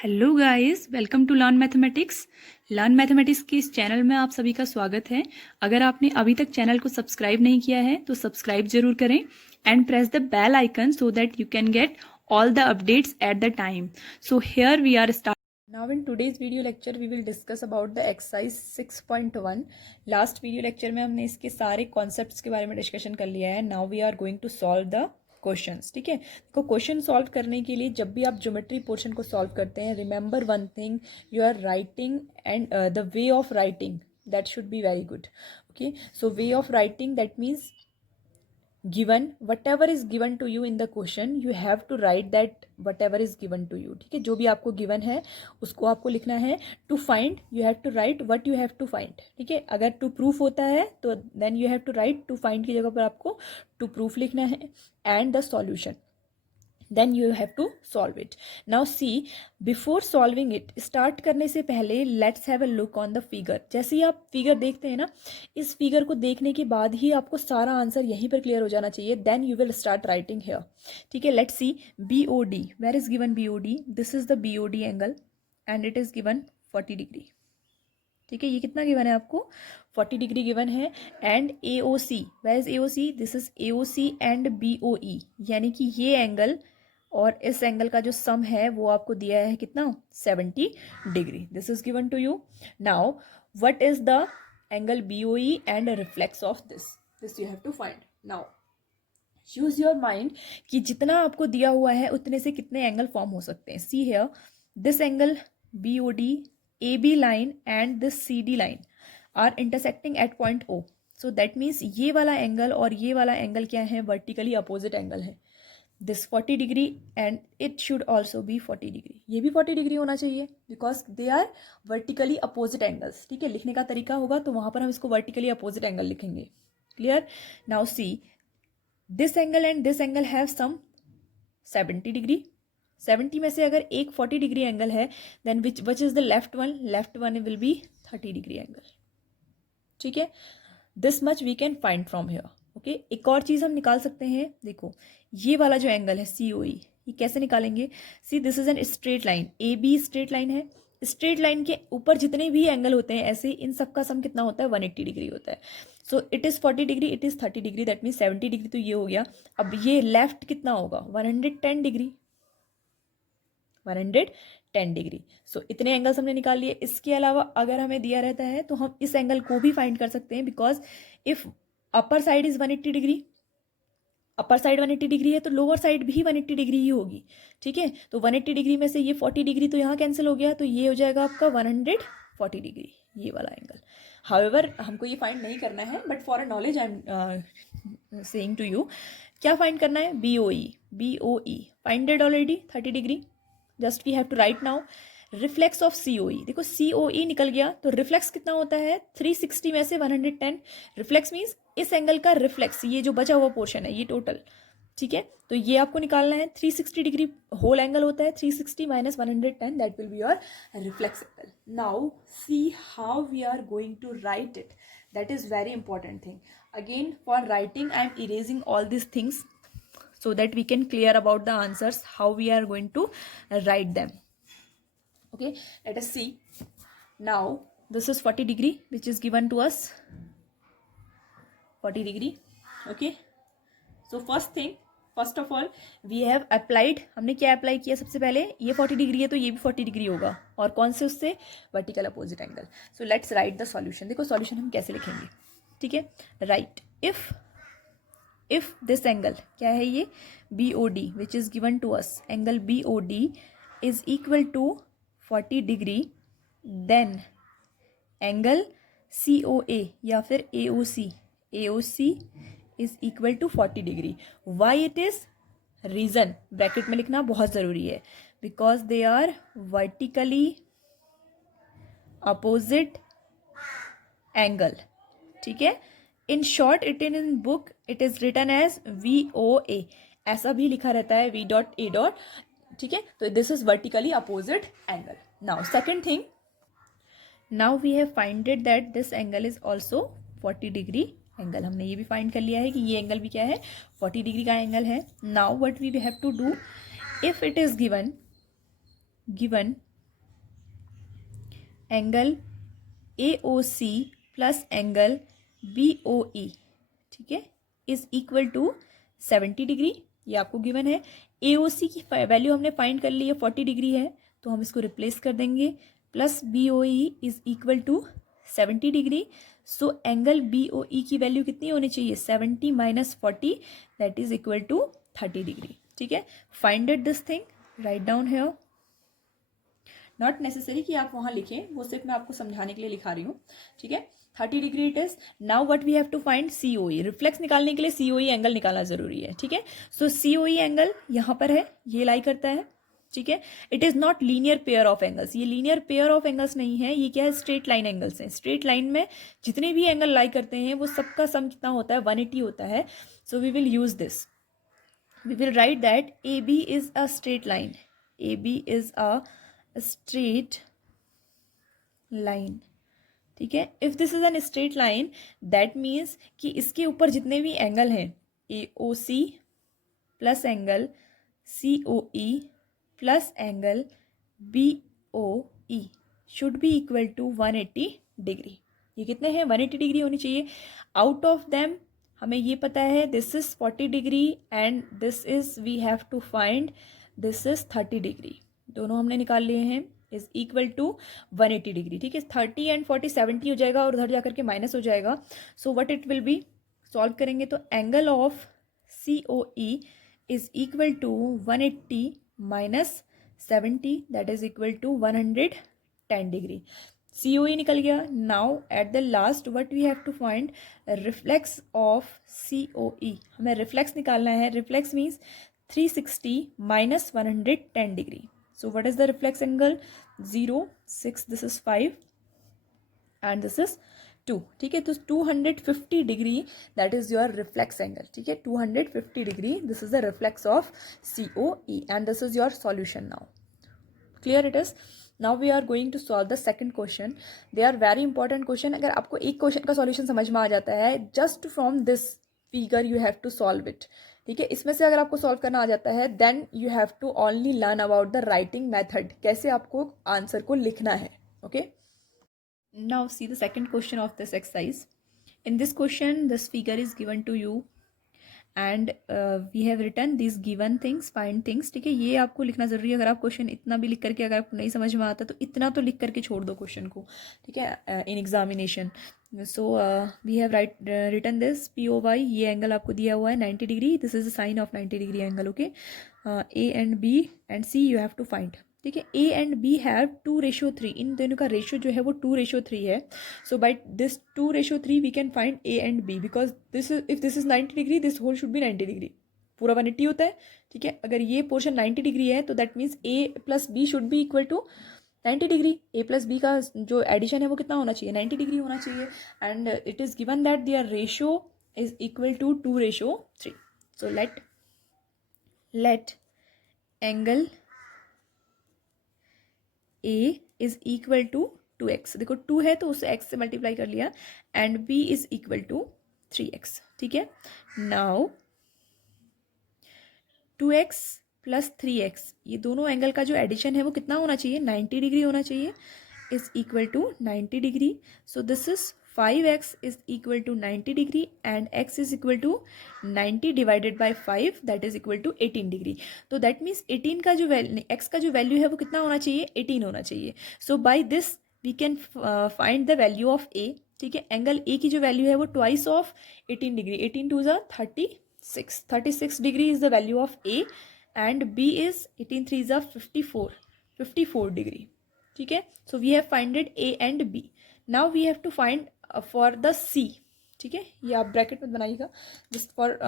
Hello guys, welcome to learn mathematics के इस channel में आप सभी का स्वागत है। अगर आपने अभी तक चैनल को सब्सक्राइब नहीं किया है तो सब्सक्राइब जरूर करें and press the bell icon so that you can get all the updates at the time. So here we are starting. Now in today's video lecture we will discuss about the exercise 6.1. Last video lecture में हमने इसके सारे concepts के बारे में discussion कर लिया है. Now we are going to solve the questions. ठीक है, तो क्वेश्चन सॉल्व करने के लिए जब भी आप ज्योमेट्री पोर्शन को सॉल्व करते हैं, remember one thing, you are writing and the way of writing that should be very good. Okay, so way of writing that means given whatever is given to you in the question you have to write that whatever is given to you. ठीक है, जो भी आपको given है उसको आपको लिखना है. to find you have to write what you have to find. ठीक है, अगर to proof होता है तो then you have to write to find की जगह पर आपको to proof लिखना है and the solution. Then you have to solve it. Now see, before solving it, start करने से पहले let's have a look on the figure. जैसे ही आप फिगर देखते हैं ना, इस फिगर को देखने के बाद ही आपको सारा आंसर यहीं पर क्लियर हो जाना चाहिए. Then you will start writing here. ठीक है, let's see BOD. Where is given BOD? This is the BOD angle and it is given 40 degree. ठीक है, ये कितना गिवन है आपको? 40 डिग्री गिवन है. And AOC, where is AOC? This is AOC and BOE, यानी कि ये एंगल और इस एंगल का जो सम है वो आपको दिया है कितना? 70 degree. This is given to you. Now what is the angle BOE and reflex of this you have to find. Now use your mind कि जितना आपको दिया हुआ है उतने से कितने एंगल फॉर्म हो सकते हैं. See here, this angle BOD, AB line and this CD line are intersecting at point O. So that means ये वाला एंगल और ये वाला एंगल क्या है? वर्टिकली अपोजिट एंगल है. This 40 degree and it should also be 40 degree. ये भी 40 डिग्री होना चाहिए because they are vertically opposite angles. ठीक है, लिखने का तरीका होगा तो वहाँ पर हम इसको वर्टिकली अपोजिट एंगल लिखेंगे. Clear? Now see, this angle and this angle have some 70 degree. 70 में से अगर एक 40 डिग्री एंगल है then which is the left one will be 30 degree angle. ठीक है, this much we can find from here. Okay, एक और चीज हम निकाल सकते हैं. देखो, ये वाला जो एंगल है COE, ये कैसे निकालेंगे? See, this is an straight line. AB straight line है. स्ट्रेट लाइन के ऊपर जितने भी एंगल होते हैं ऐसे, इन सब का सम कितना होता है? 180 डिग्री होता है. So it is 40 degree, it is 30 degree, that mean 70 degree तो ये हो गया. अब ये लेफ्ट कितना होगा? 110 डिग्री. 110 डिग्री. सो इतने एंगल्स हमने निकाल लिए. इसके अलावा अगर हमें दिया रहता है तो हम इस एंगल को भी फाइंड कर सकते हैं because if upper side is 180 degree, upper side 180 degree है तो लोअर साइड भी 180 डिग्री ही होगी. ठीक है, तो 180 डिग्री में से ये 40 डिग्री तो यहाँ कैंसिल हो गया, तो ये हो जाएगा आपका 140 डिग्री, ये वाला एंगल. हाउएवर हमको ये फाइंड नहीं करना है, but for a knowledge I am saying to you, क्या फाइंड करना है? BOE finded already 30 degree. Just we have to write now reflex of COE. देखो COE निकल गया तो रिफ्लेक्स कितना होता है? 360 में से 110. रिफ्लेक्स मीन्स इस एंगल का रिफ्लेक्स, ये जो बचा हुआ पोर्शन है ये टोटल. ठीक है, तो ये आपको निकालना है. 360 डिग्री होल एंगल होता है. 360 minus 110 that will be your reflex angle. Now see how we are going to write it. That is very important thing. Again for writing I am erasing all this things so that we can clear about the answers how we are going to write them. Okay, let us see. Now this is 40 degree which is given to us, 40 degree. Okay, so first of all we have applied, हमने क्या apply किया? सबसे पहले ये 40 degree है तो ये भी 40 डिग्री होगा, और कौन से? उससे vertical opposite angle. So let's write the solution. देखो सॉल्यूशन हम कैसे लिखेंगे. ठीक है, राइट इफ दिस एंगल क्या है? ये BOD which is given to us, angle BOD is equal to 40 degree, then angle COA या फिर AOC is equal to 40 degree. Why it is? Reason bracket में लिखना बहुत ज़रूरी है, because they are vertically opposite angle. ठीक है, in short it in book it is written as VOA. ऐसा भी लिखा रहता है V.A. ठीक है, तो this is vertically opposite angle. Now second thing, now we have finded that this angle is also 40 degree angle. हमने ये भी फाइंड कर लिया है कि ये एंगल भी क्या है? 40 डिग्री का एंगल है. Now what we have to do, if it is given angle AOC plus angle BOE, ठीक है, इज इक्वल टू 70 डिग्री। ये आपको गिवन है। AOC की वैल्यू हमने फाइंड कर ली है, 40 डिग्री है, तो हम इसको रिप्लेस कर देंगे, plus BOE is equal to 70 degree. So angle BOE की वैल्यू कितनी होनी चाहिए, 70 minus 40, that is equal to 30 degree, ठीक है। Find it this thing, write down here. Not necessary कि आप वहां लिखें, वो सिर्फ मैं आपको समझाने के लिए लिखा रही हूँ, ठीक है। 30 degree it is. Now what we have to find COE। Reflex निकालने के लिए COE एंगल निकालना जरूरी है, ठीक है। सो COE एंगल यहाँ पर है, ये लाई करता है, ठीक है। It is not linear pair of angles, ये लीनियर पेयर ऑफ एंगल्स नहीं है, ये क्या है, स्ट्रेट लाइन एंगल्स हैं। स्ट्रेट लाइन में जितने भी एंगल लाई करते हैं वो सबका सम कितना होता है, 180 होता है। So we will use this, we will write that AB is a straight line, AB is a straight line, ठीक है। If this is an straight line that means कि इसके ऊपर जितने भी एंगल हैं, AOC plus angle COE plus angle BOE should be equal to 180 degree. ये कितने हैं, 180 डिग्री होनी चाहिए। आउट ऑफ देम हमें ये पता है this is 40 degree and this is we have to find this is 30 degree. दोनों हमने निकाल लिए हैं, इज इक्वल टू 180 डिग्री, ठीक है। 30 एंड 40 70 हो जाएगा और उधर जाकर के माइनस हो जाएगा। So what it will be, solve करेंगे तो angle of COE is equal to 180 minus 70, that is equal to 110 degree. COE निकल गया। Now at the last what we have to find reflex of COE। हमें reflex निकालना है। Reflex means 360 minus 110 degree. So what is the reflex angle, 0, 6, this is 5 and this is 2, ठीक है। तो 250 degree that is your reflex angle, ठीक है। 250 degree this is the reflex of COE and this is your solution now. Clear it is? Now we are going to solve the second question. They are very important question. अगर आपको एक question का solution समझ में आ जाता है, just from this figure you have to solve it, ठीक है। इसमें से अगर आपको सॉल्व करना आ जाता है then you have to only learn about the writing method, कैसे आपको आंसर को लिखना है, okay. Now see the second question of this exercise. In this question this figure is given to you and we have written this given things, find things, ठीक है। ये आपको लिखना जरूरी है। अगर आप क्वेश्चन इतना भी लिख करके अगर आपको नहीं समझ में आता तो इतना तो लिख करके छोड़ दो क्वेश्चन को, ठीक है, in examination. So we have written this POY, ये एंगल आपको दिया हुआ है 90 degree, this is the sine of 90 degree angle, okay. A and B and C you have to find, ठीक है। A एंड B हैव 2:3, इन दोनों का रेशियो जो है वो 2:3 है। So by this 2:3 we can find A and B because this is, if this is 90 degree this whole should be 90 degree, पूरा 180 होता है, ठीक है। अगर ये पोर्शन 90 डिग्री है तो that means A plus B should be equal to 90 degree. A plus B का जो एडिशन है वो कितना होना चाहिए, 90 डिग्री होना चाहिए। And it is given that their ratio is equal to 2:3। So let angle A is equal to 2x, देखो 2 है तो उसे x से मल्टीप्लाई कर लिया, and B is equal to 3x, ठीक है। नाउ 2x प्लस 3x, ये दोनों एंगल का जो एडिशन है वो कितना होना चाहिए, 90 डिग्री होना चाहिए, is equal to 90 degree. So this is 5x is equal to 90 degree and x is equal to 90 divided by 5 that is equal to 18 degree. तो दैट मीन्स 18 का जो x का जो वैल्यू है वो कितना होना चाहिए, 18 होना चाहिए। So by this we can find the value of A, ठीक है। एंगल A की जो वैल्यू है वो twice of 18 degree, 18 2 36 degree is the value of A and B is 18 3 54 degree, ठीक है। So we have finded A and B। Now we have to find for the C, ठीक है। ये आप ब्रैकेट में बनाइएगा just for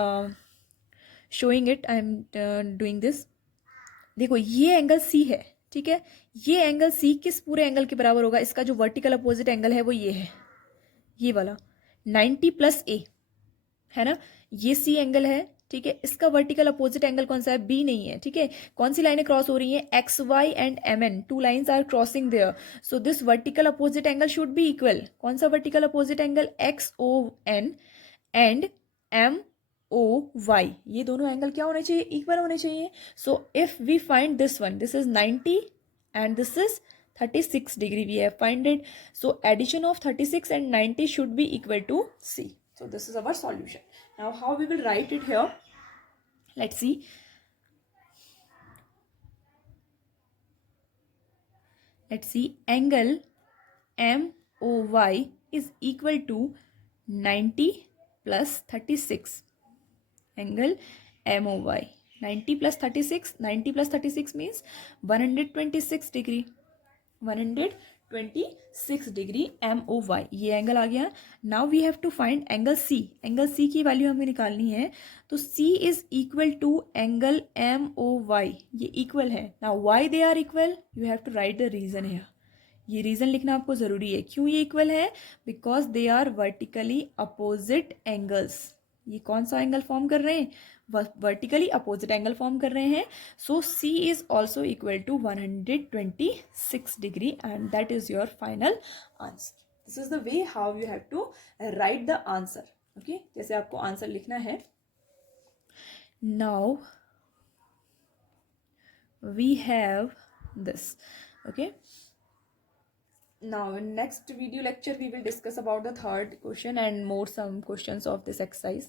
showing it, I am doing this. देखो ये एंगल C है, ठीक है। ये एंगल C किस पूरे एंगल के बराबर होगा, इसका जो वर्टिकल अपोजिट एंगल है वो ये है, ये वाला 90 प्लस A है ना, ये C एंगल है, ठीक है। इसका वर्टिकल अपोजिट एंगल कौन सा है, B नहीं है, ठीक है। कौन सी लाइनें क्रॉस हो रही हैं, XY and MN, 2 lines are crossing there. So this vertical opposite angle should be equal, कौन सा vertical opposite angle, XON and MOY, ये दोनों एंगल क्या होने चाहिए, इक्वल होने चाहिए। So if we find this one, this is 90 and this is 36 degree we have find it. So addition of 36 and 90 should be equal to C. So this is our solution. Now how we will write it here? Let's see. Let's see. Angle MOY is equal to 90 plus 36. Angle MOY. 90 plus 36. 90 plus 36 means 126 degree. 126 degree MOY ये angle आ गया. Now we have to find angle C. Angle C की value हमें निकालनी है. तो C is equal to angle MOY. ये equal है. Now why they are equal, you have to write the reason है. ये रीजन लिखना आपको जरूरी है. क्यों ये इक्वल है? Because they are vertically opposite angles. ये कौन सा एंगल फॉर्म कर रहे हैं? वर्टिकली अपोजिट एंगल फॉर्म कर रहे हैं. So C is also equal to 126 degree and that is your final answer. This is the way how you have to write the answer. Okay, जैसे आपको answer लिखना है. Now we have this. Okay, now in next video lecture we will discuss about the third question and more some questions of this exercise.